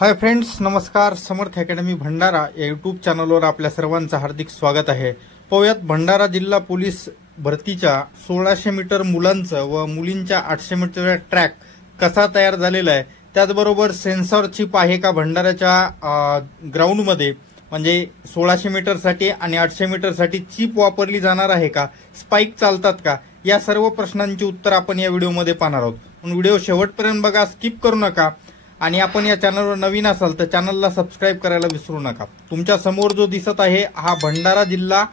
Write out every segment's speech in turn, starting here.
Hi friends, नमस्कार. समर्थ academy Bhandara या YouTube चॅनलवर आपल्या सर्वांचं हार्दिक स्वागत आहे. पाहूयात भंडारा जिल्हा पोलीस भरतीच्या 1600 मीटर मुलांचं व मुलींच्या 800 मीटरचा ट्रॅक कसा तयार झालेला आहे. त्याचबरोबर सेन्सॉर चिप आहे का भंडाराच्या ग्राउंडमध्ये, म्हणजे 1600 मीटरसाठी आणि 800 मीटरसाठी चिप वापरली जाणार आहे का, स्पाइक चालतात का, या सर्व प्रश्नांची उत्तर आपण या व्हिडिओमध्ये पाहणार आहोत. व्हिडिओ शेवटपर्यंत बघा, स्किप करू नका. आणि आपण या चॅनलवर नवीन असाल तर चॅनलला सबस्क्राईब करायला विसरू नका. तुमच्या समोर जो दिसत आहे हा भंडारा जिल्हा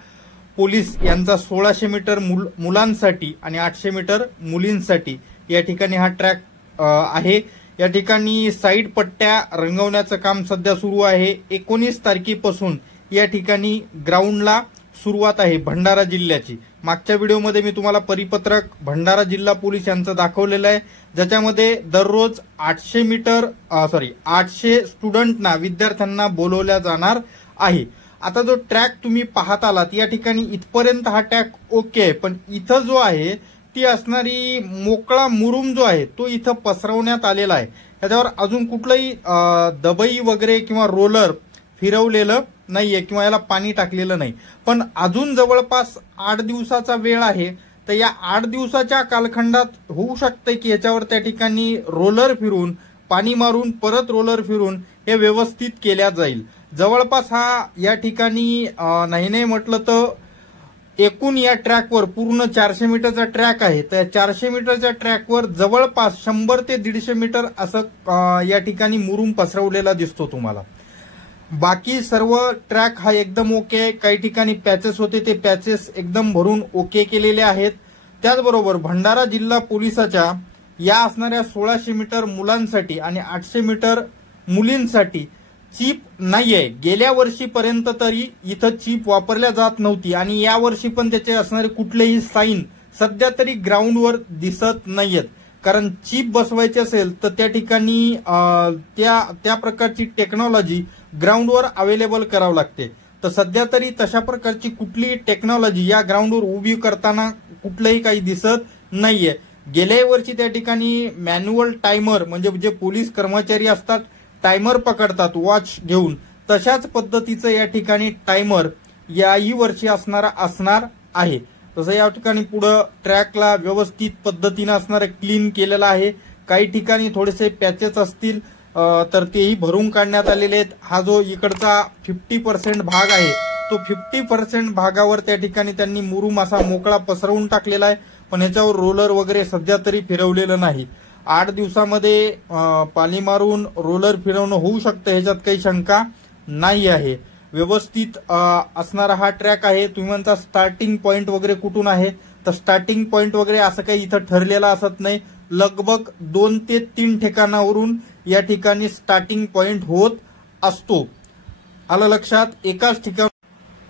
पोलीस यांचा 1600 मीटर मुलांसाठी आणि 800 मीटर मुलींसाठी या ठिकाणी हा ट्रॅक आहे. या ठिकाणी साईड पट्ट्या रंगवण्याचं काम सध्या सुरू आहे. 19 तारखेपासून या ठिकाणी ग्राउंडला सुरुवात आहे भंडारा जिल्ह्याची. मागच्या व्हिडिओमध्ये मी तुम्हाला परिपत्रक भंडारा जिल्हा पोलीस यांचं दाखवलेलं आहे, ज्याच्यामध्ये दररोज 800 स्टुडंटना विद्यार्थ्यांना बोलवल्या जाणार आहे. आता जो ट्रॅक तुम्ही पाहत आलात या ठिकाणी इथपर्यंत हा ट्रॅक ओके आहे, पण इथं जो आहे ती असणारी मोकळा मुरुम जो आहे तो इथं पसरवण्यात आलेला आहे. त्याच्यावर अजून कुठलंही दबई वगैरे किंवा रोलर फिरवलेलं नाहीये किंवा याला पाणी टाकलेलं नाही. पण अजून जवळपास 8 दिवसाचा वेळ आहे. तर या 8 दिवसाच्या कालखंडात होऊ शकते की याच्यावर त्या ठिकाणी रोलर फिरून, पाणी मारून, परत रोलर फिरून हे व्यवस्थित केल्या जाईल. जवळपास हा या ठिकाणी नाही म्हटलं तर एकूण या ट्रॅकवर पूर्ण 400 मीटरचा ट्रॅक आहे. तर 400 मीटरच्या ट्रॅकवर जवळपास 100 ते 150 मीटर असं या ठिकाणी मुरुम पसरवलेला दिसतो तुम्हाला. बाकी सर्व ट्रॅक हा एकदम ओके आहे. काही ठिकाणी पॅचेस होते ते पॅचेस एकदम भरून ओके केलेले आहेत. त्याचबरोबर भंडारा जिल्हा पोलिसाच्या या असणाऱ्या 1600 मीटर मुलांसाठी आणि 800 मीटर मुलींसाठी चिप नाहीये. गेल्या वर्षीपर्यंत तरी इथं चिप वापरल्या जात नव्हती आणि या वर्षी पण त्याचे असणारे कुठलेही साईन सध्या तरी ग्राउंडवर दिसत नाहीयेत. कारण चिप बसवायची असेल तर त्या ठिकाणी त्या प्रकारची टेक्नॉलॉजी ग्राउंडवर अवेलेबल करावं लागते. तर सध्या तरी तशा प्रकारची कुठलीही टेक्नॉलॉजी या ग्राउंडवर उभी करताना कुठलंही काही दिसत नाहीये. गेल्या वर्षी त्या ठिकाणी मॅन्युअल टायमर, म्हणजे जे पोलीस कर्मचारी असतात टायमर पकडतात वॉच घेऊन, तशाच पद्धतीचं या ठिकाणी टायमर याही वर्षी असणार आहे. तसं या ठिकाणी पुढं ट्रॅकला व्यवस्थित पद्धतीनं असणारं क्लीन केलेलं आहे. काही ठिकाणी थोडेसे पॅचेस असतील तर तेही भरून काढण्यात आलेले आहेत. हा जो इकडचा 50% भाग आहे तो 50% भागावर त्या ठिकाणी त्यांनी मुरुम असा मोकळा पसरवून टाकलेला आहे, पण याच्यावर रोलर वगैरे सध्या तरी फिरवलेलं नाही. 8 दिवसामध्ये पाणी मारून रोलर फिरवणं होऊ शकतं, ह्याच्यात काही शंका नाही आहे. व्यवस्थित असणारा हा ट्रॅक आहे. तुम्ही म्हणता स्टार्टिंग पॉइंट वगैरे कुठून आहे, तर स्टार्टिंग पॉइंट वगैरे असं काही इथं ठरलेला असत नाही. लगभग 2 ते 3 ठिकाणावरून या ठिकाणी स्टार्टिंग पॉइंट होत असतो. आलं लक्षात, एकाच ठिकाणी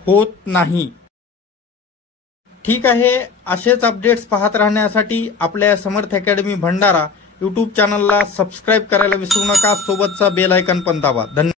होत नाही. ठीक आहे. असेच अपडेट्स पाहत राहण्यासाठी आपल्या समर्थ अकॅडमी भंडारा यूट्यूब चॅनलला सबस्क्राईब करायला विसरू नका. सोबतचा बेल आयकॉन पण दाबा. धन्यवाद.